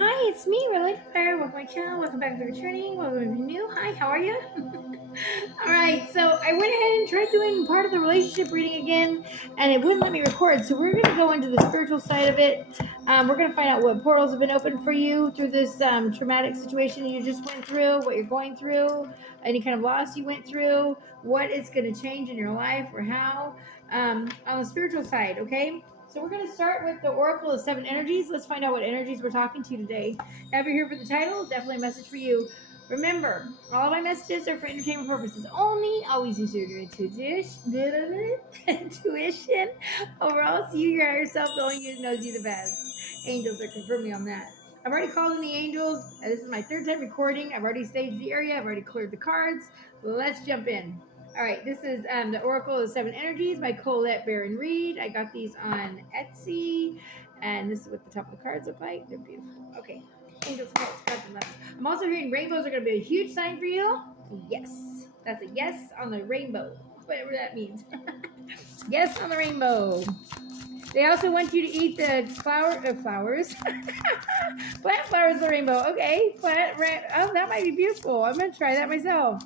Hi, it's me, Relate Fire. Welcome to my channel. Welcome back to returning. Welcome if you're new. Hi, how are you? All right, so I went ahead and tried doing part of the relationship reading again, and it wouldn't let me record. So we're going to go into the spiritual side of it. We're going to find out what portals have been opened for you through this traumatic situation you just went through, what you're going through, any kind of loss you went through, what is going to change in your life or how on the spiritual side, okay? So we're going to start with the Oracle of Seven Energies. Let's find out what energies we're talking to today. If you're here for the title, definitely a message for you. Remember, all of my messages are for entertainment purposes only. Always use your intuition. Overall, it's you, your higher self, the only you that knows you the best. Angels are confirming on that. I've already called in the angels. This is my third time recording. I've already staged the area. I've already cleared the cards. Let's jump in. All right, this is the Oracle of Seven Energies by Colette Baron Reed. I got these on Etsy, and this is what the top of the cards look like. They're beautiful. Okay, angels, cards, and love. I'm also hearing rainbows are going to be a huge sign for you. Yes, that's a yes on the rainbow, whatever that means. Yes on the rainbow. They also want you to eat the flowers. Plant flowers in the rainbow. Okay, oh, that might be beautiful. I'm going to try that myself.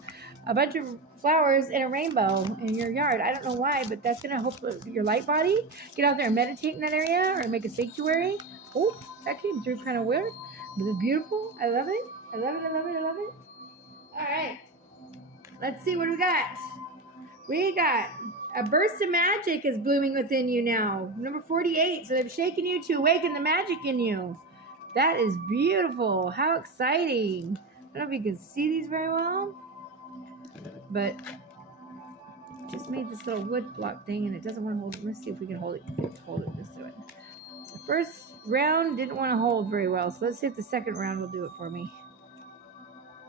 A bunch of flowers in a rainbow in your yard. I don't know why, but that's going to help your light body. Get out there and meditate in that area or make a sanctuary. Oh, that came through kind of weird. But it's beautiful. I love it. I love it. I love it. I love it. All right. Let's see what we got. We got a burst of magic is blooming within you now. Number 48. So they've shaken you to awaken the magic in you. That is beautiful. How exciting. I don't know if you can see these very well, but just made this little wood block thing and it doesn't want to hold it. Let's see if we can hold it. Hold it. Let's do it. The first round didn't want to hold very well, so let's see if the second round will do it for me.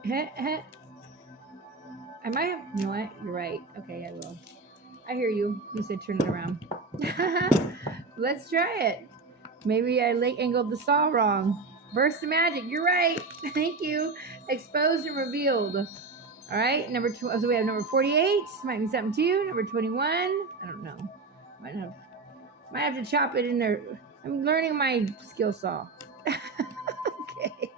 I might have, you know what? You're right. Okay, I will. I hear you. You said turn it around. Let's try it. Maybe I angled the saw wrong. Burst of magic. You're right. Thank you. Exposed and revealed. All right. Number 2. So we have number 48. Might be something to you. Number 21. I don't know. Might have to chop it in there. I'm learning my skill saw. Okay.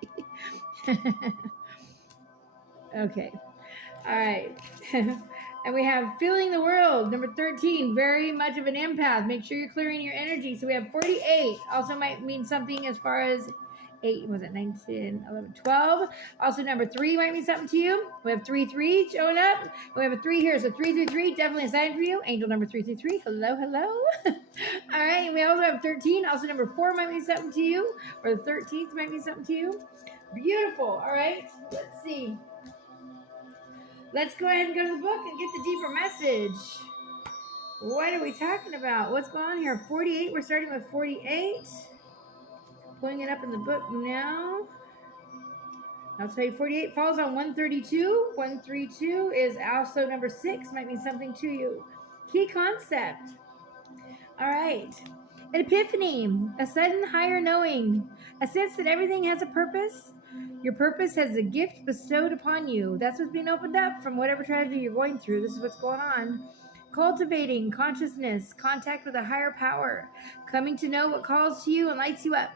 Okay. All right. And we have feeling the world. Number 13, very much of an empath. Make sure you're clearing your energy. So we have 48. Also might mean something as far as 8, was it 9, 10, 11, 12. Also number 3 might mean something to you. We have 3 showing up. We have a 3 here. So 333, definitely a sign for you. Angel number 333. Hello, hello. All right. And we also have 13. Also number 4 might mean something to you. Or the 13th might mean something to you. Beautiful. All right. Let's see. Let's go ahead and go to the book and get the deeper message. What are we talking about? What's going on here? 48. We're starting with 48. Pulling it up in the book now. I'll tell you 48 falls on 132. 132 is also number 6. Might mean something to you. Key concept. All right. An epiphany. A sudden higher knowing. A sense that everything has a purpose. Your purpose has a gift bestowed upon you. That's what's being opened up from whatever tragedy you're going through. This is what's going on. Cultivating consciousness, contact with a higher power, coming to know what calls to you and lights you up.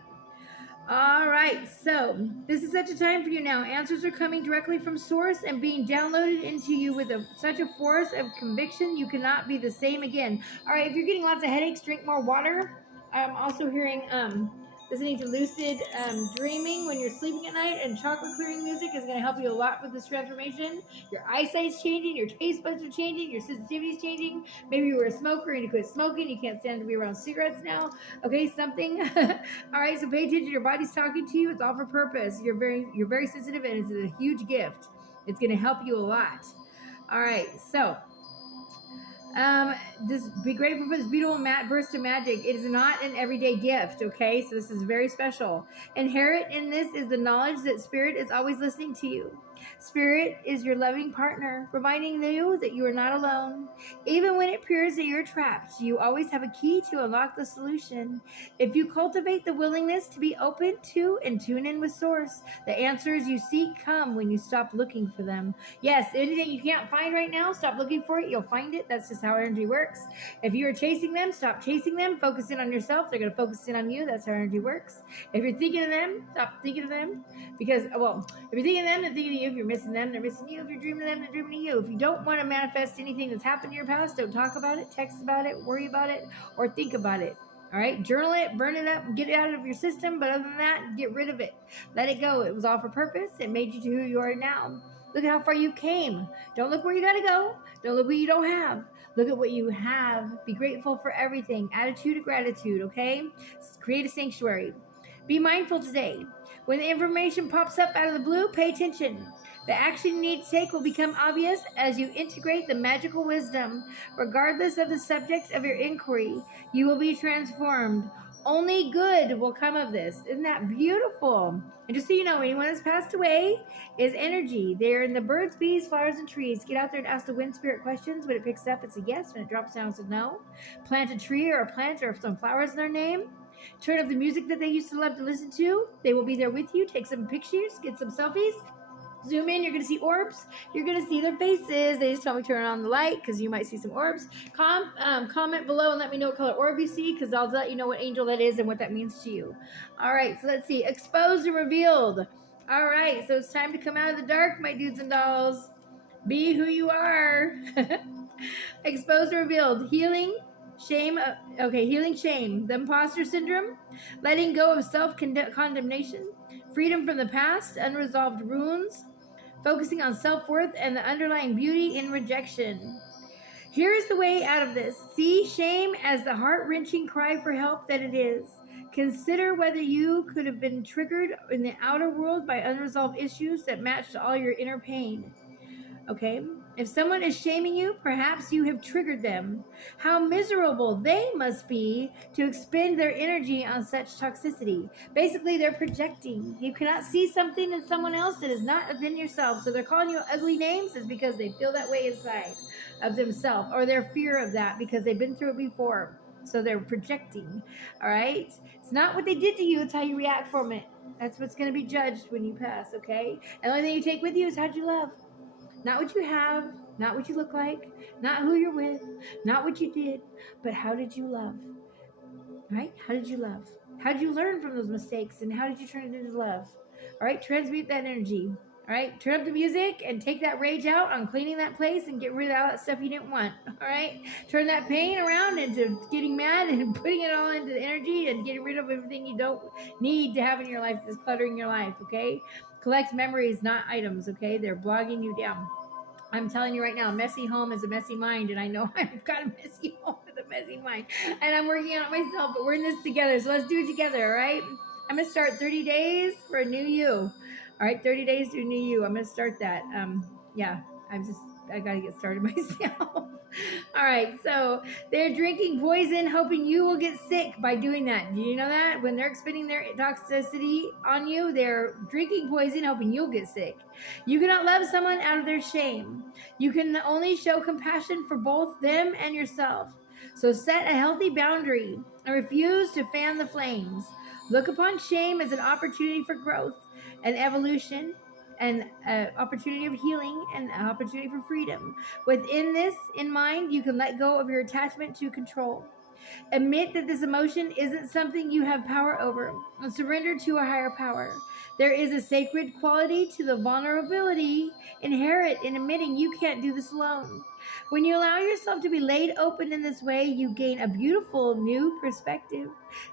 All right, so this is such a time for you now. Answers are coming directly from source and being downloaded into you with such a force of conviction you cannot be the same again. All right, if you're getting lots of headaches, drink more water. I'm also hearing listening to lucid dreaming when you're sleeping at night, and chakra clearing music is going to help you a lot with this transformation. Your eyesight's changing, your taste buds are changing, your sensitivity's changing. Maybe you were a smoker and you quit smoking, you can't stand to be around cigarettes now. Okay, something. All right, so pay attention. Your body's talking to you. It's all for purpose. You're very sensitive, and it's a huge gift. It's going to help you a lot. All right, so just be grateful for this beautiful burst of magic. It is not an everyday gift, okay? So this is very special. Inherent in this is the knowledge that Spirit is always listening to you. Spirit is your loving partner, reminding you that you are not alone. Even when it appears that you're trapped, you always have a key to unlock the solution. If you cultivate the willingness to be open to and tune in with Source, the answers you seek come when you stop looking for them. Yes, anything you can't find right now, stop looking for it. You'll find it. That's just how energy works. works. If you are chasing them, stop chasing them. Focus in on yourself. They're going to focus in on you. That's how energy works. If you're thinking of them, stop thinking of them. Because, well, if you're thinking of them, they're thinking of you. If you're missing them, they're missing you. If you're dreaming of them, they're dreaming of you. If you don't want to manifest anything that's happened in your past, don't talk about it, text about it, worry about it, or think about it. All right, journal it, burn it up, get it out of your system. But other than that, get rid of it. Let it go. It was all for purpose. It made you to who you are now. Look at how far you came. Don't look where you got to go. Don't look what you don't have. Look at what you have. Be grateful for everything. Attitude of gratitude, okay? Create a sanctuary. Be mindful today. When the information pops up out of the blue, pay attention. The action you need to take will become obvious as you integrate the magical wisdom. Regardless of the subject of your inquiry, you will be transformed. Only good will come of this. Isn't that beautiful? And just so you know, anyone that's passed away is energy. They're in the birds, bees, flowers, and trees. Get out there and ask the wind spirit questions. When it picks up, it's a yes. When it drops down, it's a no. Plant a tree or a plant or some flowers in their name. Turn up the music that they used to love to listen to. They will be there with you. Take some pictures. Get some selfies. Zoom in, you're going to see orbs. You're going to see their faces. They just told me to turn on the light because you might see some orbs. Comment below and let me know what color orb you see because I'll let you know what angel that is and what that means to you. All right, so let's see. Exposed and revealed. All right, so it's time to come out of the dark, my dudes and dolls. Be who you are. Exposed and revealed. Healing. Shame. Healing shame. The imposter syndrome. Letting go of self-condemnation. Freedom from the past. Unresolved wounds. Focusing on self-worth and the underlying beauty in rejection. Here is the way out of this. See shame as the heart-wrenching cry for help that it is. Consider whether you could have been triggered in the outer world by unresolved issues that matched all your inner pain. Okay? If someone is shaming you, perhaps you have triggered them. How miserable they must be to expend their energy on such toxicity. Basically, they're projecting. You cannot see something in someone else that is not within yourself. So they're calling you ugly names is because they feel that way inside of themselves, or their fear of that because they've been through it before. So they're projecting. All right? It's not what they did to you. It's how you react from it. That's what's going to be judged when you pass, okay? And the only thing you take with you is how'd you love. Not what you have, not what you look like, not who you're with, not what you did, but how did you love? Right? How did you love? How did you learn from those mistakes and how did you turn it into love? All right, transmute that energy. All right, turn up the music and take that rage out on cleaning that place and get rid of all that stuff you didn't want. All right, turn that pain around into getting mad and putting it all into the energy and getting rid of everything you don't need to have in your life that's cluttering your life, okay? Collect memories, not items, okay? They're blogging you down. I'm telling you right now, a messy home is a messy mind, and I know I've got a messy home with a messy mind, and I'm working on it myself, but we're in this together, so let's do it together, all right? I'm going to start 30 days for a new you. All right, 30 days to a new you. I'm going to start that. I got to get started myself. All right, so they're drinking poison, hoping you will get sick by doing that. Do you know that? When they're expending their toxicity on you, they're drinking poison, hoping you'll get sick. You cannot love someone out of their shame. You can only show compassion for both them and yourself. So set a healthy boundary and refuse to fan the flames. Look upon shame as an opportunity for growth and evolution, an opportunity of healing, and an opportunity for freedom. Within this in mind, you can let go of your attachment to control. Admit that this emotion isn't something you have power over, and surrender to a higher power. There is a sacred quality to the vulnerability inherent in admitting you can't do this alone. When you allow yourself to be laid open in this way, you gain a beautiful new perspective.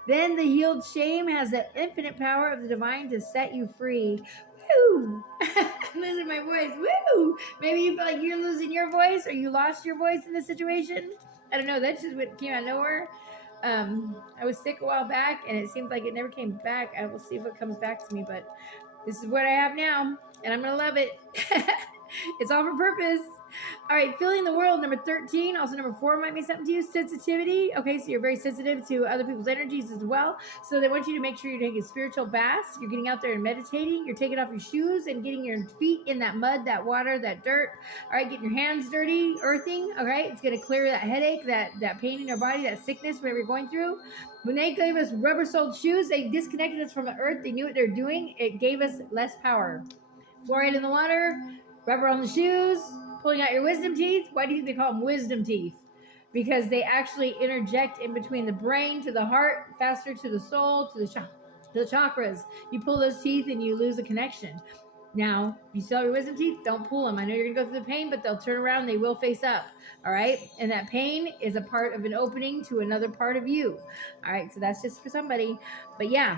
Then the healed shame has the infinite power of the divine to set you free. Woo! I'm losing my voice. Woo! Maybe you feel like you're losing your voice or you lost your voice in this situation. I don't know. That's just what came out of nowhere. I was sick a while back and it seems like it never came back. I will see if it comes back to me, but this is what I have now and I'm going to love it. It's all for purpose. All right, feeling the world, number 13. Also, number 4 might mean something to you. Sensitivity. Okay, so you're very sensitive to other people's energies as well. So they want you to make sure you're taking spiritual baths. You're getting out there and meditating. You're taking off your shoes and getting your feet in that mud, that water, that dirt. All right, getting your hands dirty, earthing. All right, it's going to clear that headache, that pain in your body, that sickness, whatever you're going through. When they gave us rubber-soled shoes, they disconnected us from the earth. They knew what they're doing. It gave us less power. Fluoride in the water, rubber on the shoes, pulling out your wisdom teeth. Why do you think they call them wisdom teeth? because they actually interject in between the brain to the heart, faster to the soul, to the chakras. You pull those teeth and you lose a connection. Now, if you still have your wisdom teeth, don't pull them. I know you're going to go through the pain, but they'll turn around. They will face up. All right. And that pain is a part of an opening to another part of you. All right. So that's just for somebody. But yeah.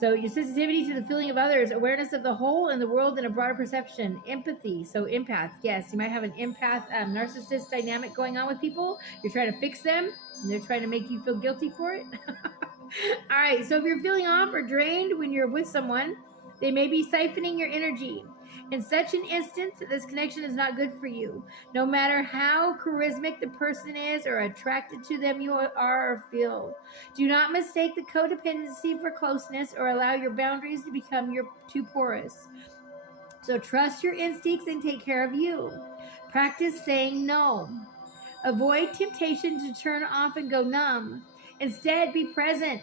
So your sensitivity to the feeling of others, awareness of the whole and the world in a broader perception, empathy. So empath. Yes, you might have an empath narcissist dynamic going on with people. You're trying to fix them and they're trying to make you feel guilty for it. All right. So if you're feeling off or drained when you're with someone, they may be siphoning your energy. In such an instance, this connection is not good for you. No matter how charismatic the person is or attracted to them you are or feel. Do not mistake the codependency for closeness or allow your boundaries to become too porous. So trust your instincts and take care of you. Practice saying no. Avoid temptation to turn off and go numb. Instead, be present.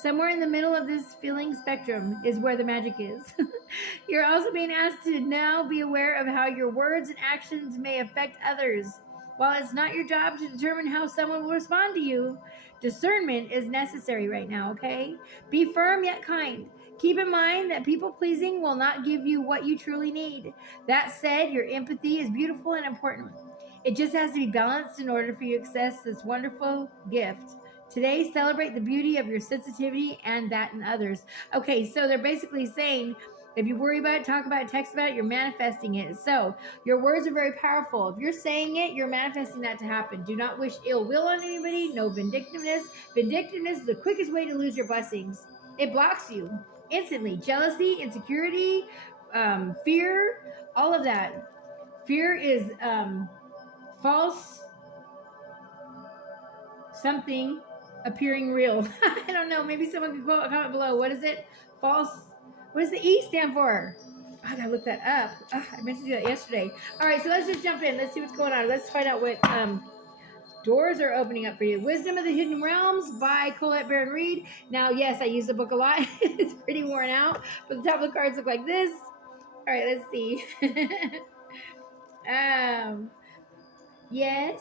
Somewhere in the middle of this feeling spectrum is where the magic is. You're also being asked to now be aware of how your words and actions may affect others. While it's not your job to determine how someone will respond to you, discernment is necessary right now, okay? Be firm yet kind. Keep in mind that people pleasing will not give you what you truly need. That said, your empathy is beautiful and important. It just has to be balanced in order for you to access this wonderful gift. Today, celebrate the beauty of your sensitivity and that in others. Okay, so they're basically saying, if you worry about it, talk about it, text about it, you're manifesting it. So your words are very powerful. If you're saying it, you're manifesting that to happen. Do not wish ill will on anybody. No vindictiveness. Vindictiveness is the quickest way to lose your blessings. It blocks you instantly. Jealousy, insecurity, fear, all of that. Fear is false something appearing real. I don't know. Maybe someone can comment below. What is it? False. What does the E stand for? I gotta look that up. I meant to do that yesterday. All right, so let's just jump in. Let's see what's going on. Let's find out what doors are opening up for you. Wisdom of the Hidden Realms by Colette Baron Reed. Now, yes, I use the book a lot. It's pretty worn out, but the top of the cards look like this. All right, let's see. Yes.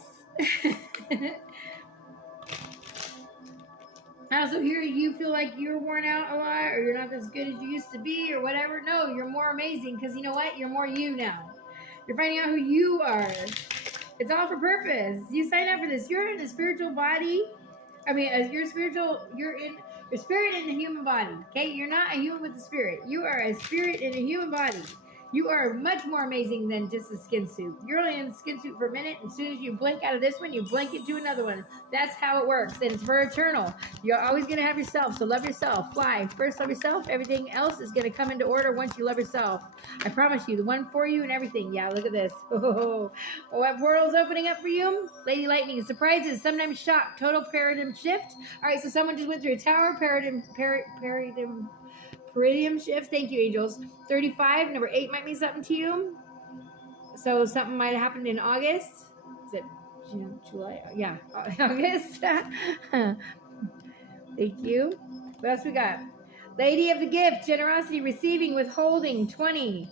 I also hear you feel like you're worn out a lot or you're not as good as you used to be or whatever. No, you're more amazing because you know what? You're more you now. You're finding out who you are. It's all for purpose. You signed up for this. You're in a spiritual body. I mean, you're in your spirit in a human body. Okay? You're not a human with a spirit. You are a spirit in a human body. You are much more amazing than just a skin suit. You're only in the skin suit for a minute, and as soon as you blink out of this one, you blink into another one. That's how it works, and it's for eternal. You're always going to have yourself, so love yourself. Fly. First, love yourself. Everything else is going to come into order once you love yourself. I promise you, the one for you and everything. Yeah, look at this. Oh, what portal's opening up for you? Lady Lightning. Surprises, sometimes shock, total paradigm shift. All right, so someone just went through a tower, paradigm shift. Thank you, angels. 35, number 8 might mean something to you. So something might have happened in August. Is it June, July? Yeah, August. Thank you. What else we got? Lady of the Gift, generosity, receiving, withholding, 20.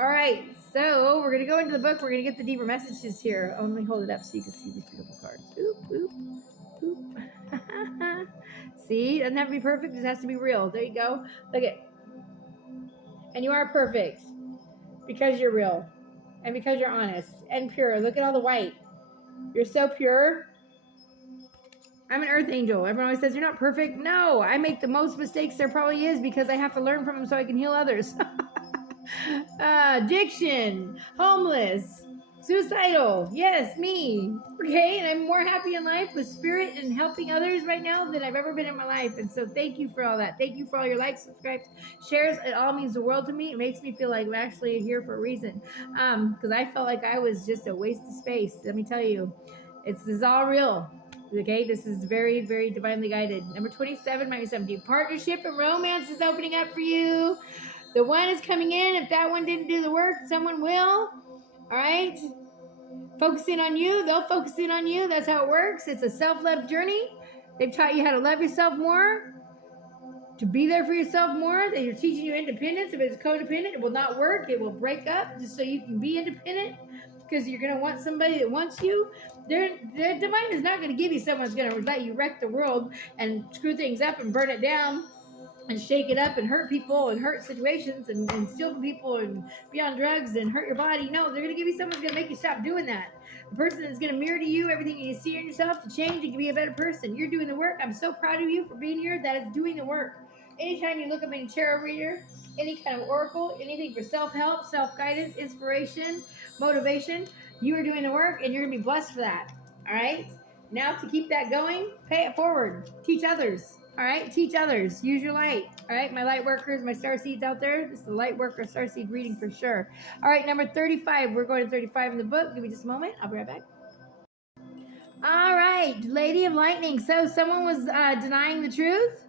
All right, so we're going to go into the book. We're going to get the deeper messages here. Oh, let me hold it up so you can see these beautiful cards. Oop, oop, oop. See, it doesn't have to be perfect. It just has to be real. There you go. Look at. And you are perfect because you're real and because you're honest and pure. Look at all the white. You're so pure. I'm an earth angel. Everyone always says, you're not perfect. No, I make the most mistakes there probably is because I have to learn from them so I can heal others. Addiction, homeless, suicidal. Yes, me. Okay, and I'm more happy in life with spirit and helping others right now than I've ever been in my life. And so thank you for all that. Thank you for all your likes, subscribes, shares. It all means the world to me. It makes me feel like I'm actually here for a reason. Because I felt like I was just a waste of space. Let me tell you, this is all real. Okay, this is very, very divinely guided. Number 27 might be something. Partnership and romance is opening up for you. The one is coming in. If that one didn't do the work, someone will. All right. Focusing on you. They'll focus in on you. That's how it works. It's a self-love journey. They've taught you how to love yourself more, to be there for yourself more. That you're teaching you independence. If it's codependent, it will not work. It will break up just so you can be independent. because you're going to want somebody that wants you. Their divine is not going to give you someone who's going to let you wreck the world and screw things up and burn it down and shake it up and hurt people and hurt situations and steal from people and be on drugs and hurt your body. No, they're going to give you someone who's going to make you stop doing that. A person that's going to mirror to you everything you see in yourself to change and to be a better person. You're doing the work. I'm so proud of you for being here. That is doing the work. Anytime you look up any tarot reader, any kind of oracle, anything for self-help, self-guidance, inspiration, motivation, you are doing the work and you're going to be blessed for that. All right? Now to keep that going, pay it forward. Teach others. All right? Teach others. Use your light. All right? My light workers, my star seeds out there. This is the light worker star seed reading for sure. All right, number 35. We're going to 35 in the book. Give me just a moment. I'll be right back. All right, Lady of Lightning. So someone was denying the truth,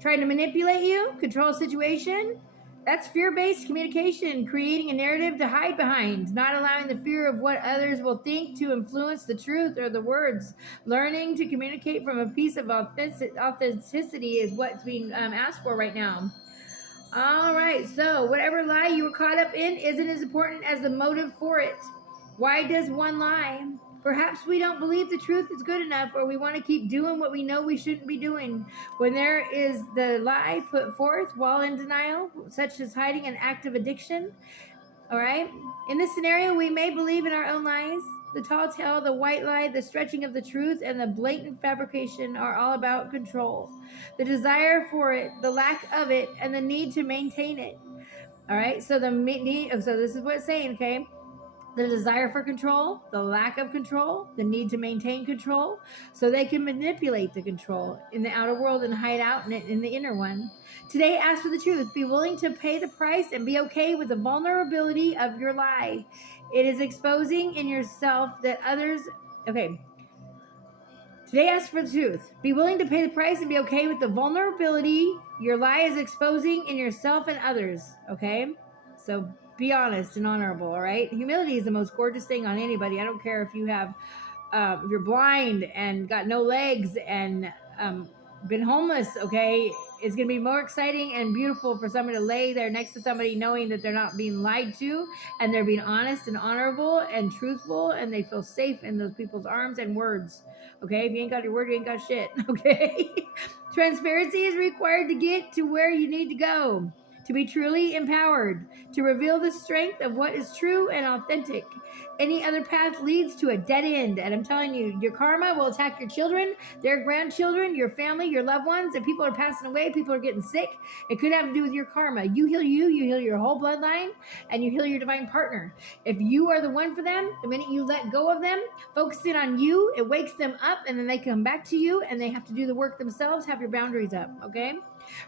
trying to manipulate you, control a situation. That's fear-based communication, creating a narrative to hide behind, not allowing the fear of what others will think to influence the truth or the words. Learning to communicate from a piece of authenticity is what's being asked for right now. All right, so whatever lie you were caught up in isn't as important as the motive for it. Why does one lie? Perhaps we don't believe the truth is good enough, or we want to keep doing what we know we shouldn't be doing. When there is the lie put forth while in denial, such as hiding an act of addiction, all right? In this scenario, we may believe in our own lies. The tall tale, the white lie, the stretching of the truth, and the blatant fabrication are all about control. The desire for it, the lack of it, and the need to maintain it. All right, so so this is what it's saying, okay? The desire for control, the lack of control, the need to maintain control, so they can manipulate the control in the outer world and hide out in the inner one. Today, ask for the truth. Be willing to pay the price and be okay with the vulnerability of your lie. It is exposing in yourself that others... Okay. Today, ask for the truth. Be willing to pay the price and be okay with the vulnerability your lie is exposing in yourself and others. Okay? So... be honest and honorable, all right? Humility is the most gorgeous thing on anybody. I don't care if you have, if you're blind and got no legs and been homeless, okay? It's going to be more exciting and beautiful for somebody to lay there next to somebody knowing that they're not being lied to and they're being honest and honorable and truthful and they feel safe in those people's arms and words, okay? If you ain't got your word, you ain't got shit, okay? Transparency is required to get to where you need to go. To be truly empowered, to reveal the strength of what is true and authentic. Any other path leads to a dead end. And I'm telling you, your karma will attack your children, their grandchildren, your family, your loved ones. And people are passing away. People are getting sick. It could have to do with your karma. You heal you heal your whole bloodline, and you heal your divine partner. If you are the one for them, the minute you let go of them, focusing on you, it wakes them up, and then they come back to you, and they have to do the work themselves. Have your boundaries up, okay?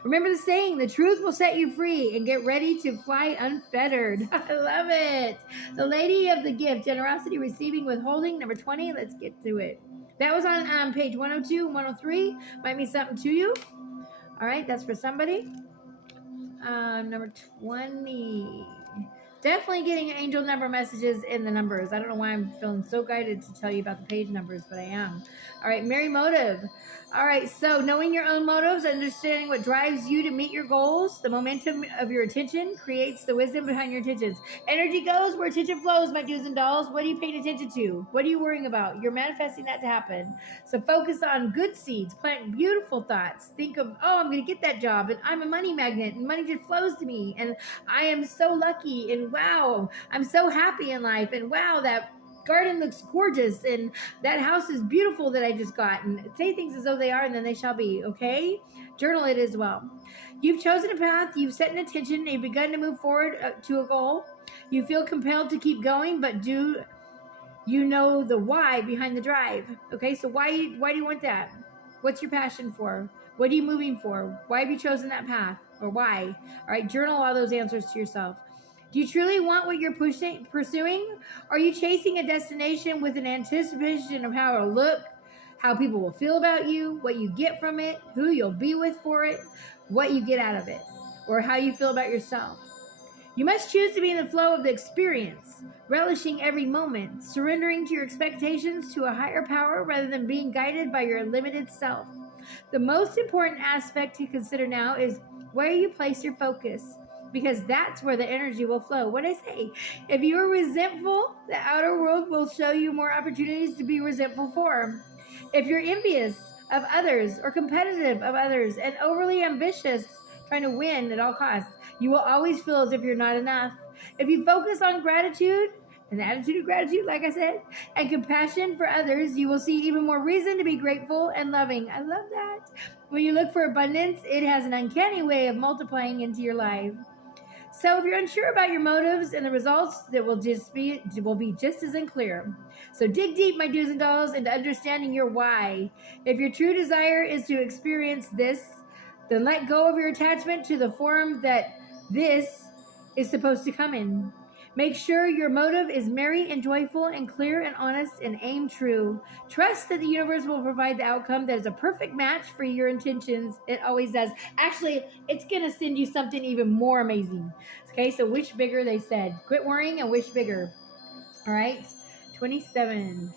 Remember the saying, the truth will set you free, and get ready to fly unfettered. I love it. The Lady of the Gift, generosity, receiving, withholding, number 20. Let's get to it. That was on page 102 and 103. Might mean something to you. All right, that's for somebody. Number 20. Definitely getting angel number messages in the numbers. I don't know why I'm feeling so guided to tell you about the page numbers, but I am. All right, Mary Motive. All right, so knowing your own motives, understanding what drives you to meet your goals, the momentum of your attention creates the wisdom behind your intentions. Energy goes where attention flows, my do's and dolls. What are you paying attention to? What are you worrying about? You're manifesting that to happen. So focus on good seeds, plant beautiful thoughts. Think of, oh, I'm going to get that job, and I'm a money magnet, and money just flows to me, and I am so lucky, and wow, I'm so happy in life, and wow, that garden looks gorgeous, and that house is beautiful that I just got, and say things as though they are, and then they shall be, okay? Journal it as well. You've chosen a path, you've set an intention, and you've begun to move forward to a goal. You feel compelled to keep going, but do you know the why behind the drive? Okay, so why do you want that? What's your passion for? What are you moving for? Why have you chosen that path, or why? All right, journal all those answers to yourself. Do you truly want what you're pursuing? Are you chasing a destination with an anticipation of how it'll look, how people will feel about you, what you get from it, who you'll be with for it, what you get out of it, or how you feel about yourself? You must choose to be in the flow of the experience, relishing every moment, surrendering to your expectations to a higher power rather than being guided by your limited self. The most important aspect to consider now is where you place your focus. because that's where the energy will flow. What I say, if you're resentful, the outer world will show you more opportunities to be resentful for. If you're envious of others or competitive of others and overly ambitious, trying to win at all costs, you will always feel as if you're not enough. If you focus on gratitude, an attitude of gratitude, like I said, and compassion for others, you will see even more reason to be grateful and loving. I love that. When you look for abundance, it has an uncanny way of multiplying into your life. So if you're unsure about your motives and the results, that will be just as unclear. So dig deep, my do's and don'ts, into understanding your why. If your true desire is to experience this, then let go of your attachment to the form that this is supposed to come in. Make sure your motive is merry and joyful and clear and honest, and aim true. Trust that the universe will provide the outcome that is a perfect match for your intentions. It always does. Actually, it's going to send you something even more amazing. Okay, so wish bigger, they said. Quit worrying and wish bigger. All right, 27.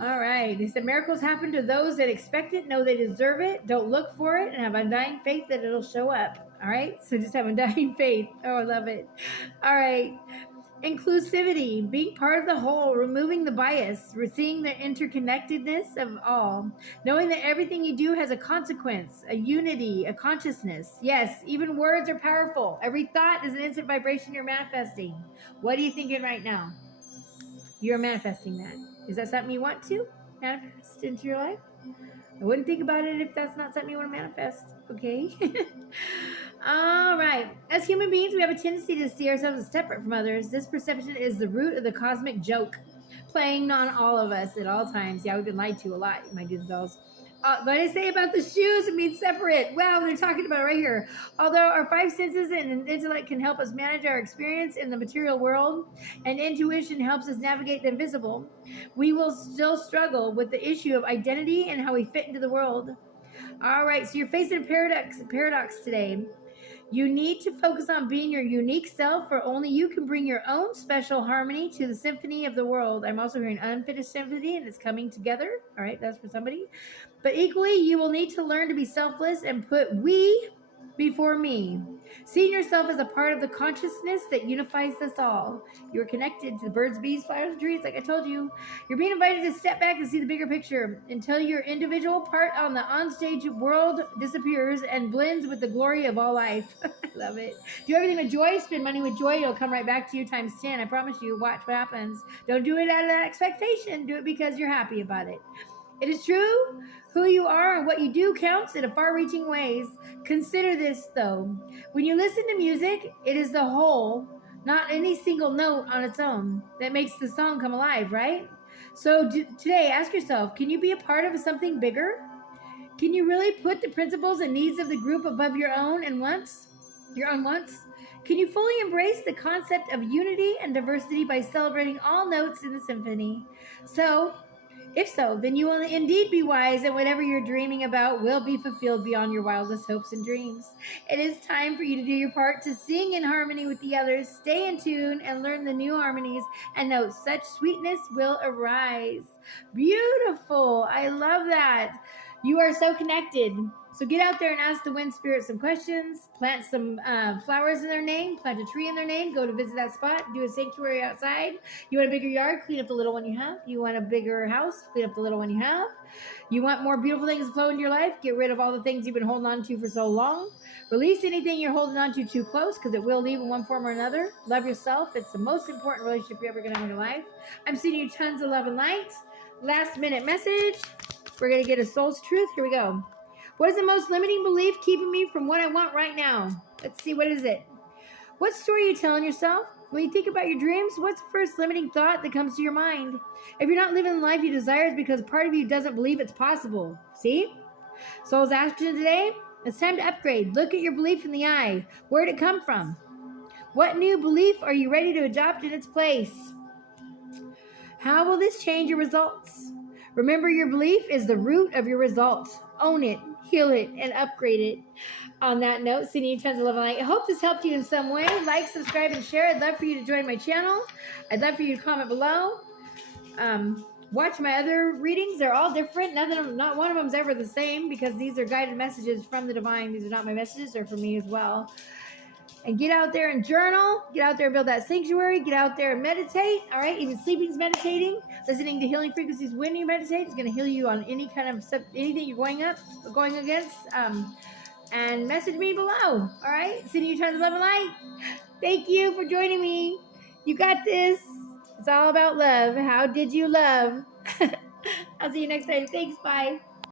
All right, they said miracles happen to those that expect it, know they deserve it, don't look for it, and have undying faith that it'll show up. All right, so just have undying faith. Oh, I love it. All right. Inclusivity, being part of the whole, removing the bias, seeing the interconnectedness of all, knowing that everything you do has a consequence, a unity, a consciousness. Yes, even words are powerful. Every thought is an instant vibration you're manifesting. What are you thinking right now? You're manifesting that. Is that something you want to manifest into your life? I wouldn't think about it if that's not something you want to manifest. Okay? All right. As human beings, we have a tendency to see ourselves as separate from others. This perception is the root of the cosmic joke playing on all of us at all times. Yeah, we've been lied to a lot, my dudes and dolls. But I say about the shoes, it means separate. Wow, they're talking about it right here. Although our five senses and intellect can help us manage our experience in the material world, and intuition helps us navigate the invisible, we will still struggle with the issue of identity and how we fit into the world. All right, so you're facing a paradox today. You need to focus on being your unique self, for only you can bring your own special harmony to the symphony of the world. I'm also hearing unfinished symphony, and it's coming together. All right, that's for somebody. But equally, you will need to learn to be selfless and put we before me. Seeing yourself as a part of the consciousness that unifies us all. You're connected to the birds, bees, flowers, and trees, like I told you. You're being invited to step back and see the bigger picture until your individual part on the onstage world disappears and blends with the glory of all life. I love it. Do everything with joy, spend money with joy. It'll come right back to you times 10. I promise you. Watch what happens. Don't do it out of expectation. Do it because you're happy about it. It is true. Who you are and what you do counts in a far-reaching ways. Consider this, though. When you listen to music, it is the whole, not any single note on its own, that makes the song come alive, right? So today, ask yourself, can you be a part of something bigger? Can you really put the principles and needs of the group above your own wants? Can you fully embrace the concept of unity and diversity by celebrating all notes in the symphony? If so, then you will indeed be wise, and whatever you're dreaming about will be fulfilled beyond your wildest hopes and dreams. It is time for you to do your part to sing in harmony with the others, stay in tune, and learn the new harmonies and notes. Such sweetness will arise. Beautiful. I love that. You are so connected. So get out there and ask the wind spirit some questions. Plant some flowers in their name. Plant a tree in their name. Go to visit that spot. Do a sanctuary outside. You want a bigger yard? Clean up the little one you have. You want a bigger house? Clean up the little one you have. You want more beautiful things to flow into your life? Get rid of all the things you've been holding on to for so long. Release anything you're holding on to too close, because it will leave in one form or another. Love yourself. It's the most important relationship you're ever going to have in your life. I'm sending you tons of love and light. Last minute message. We're going to get a soul's truth. Here we go. What is the most limiting belief keeping me from what I want right now? Let's see, what is it? What story are you telling yourself? When you think about your dreams, what's the first limiting thought that comes to your mind? If you're not living the life you desire, it's because part of you doesn't believe it's possible. See? Soul's action today, it's time to upgrade. Look at your belief in the eye. Where did it come from? What new belief are you ready to adopt in its place? How will this change your results? Remember, your belief is the root of your results. Own it, heal it, and upgrade it. On that note, sending you tons of love and light. I hope this helped you in some way. Like, subscribe, and share. I'd love for you to join my channel. I'd love for you to comment below. Watch my other readings. They're all different. Not one of them is ever the same, because these are guided messages from the divine. These are not my messages. They're for me as well. And get out there and journal. Get out there and build that sanctuary. Get out there and meditate. All right. Even sleeping's meditating. Listening to healing frequencies when you meditate is going to heal you on any kind of stuff, anything you're going against. And message me below. All right. Sending you tons of love and light. Thank you for joining me. You got this. It's all about love. How did you love? I'll see you next time. Thanks. Bye.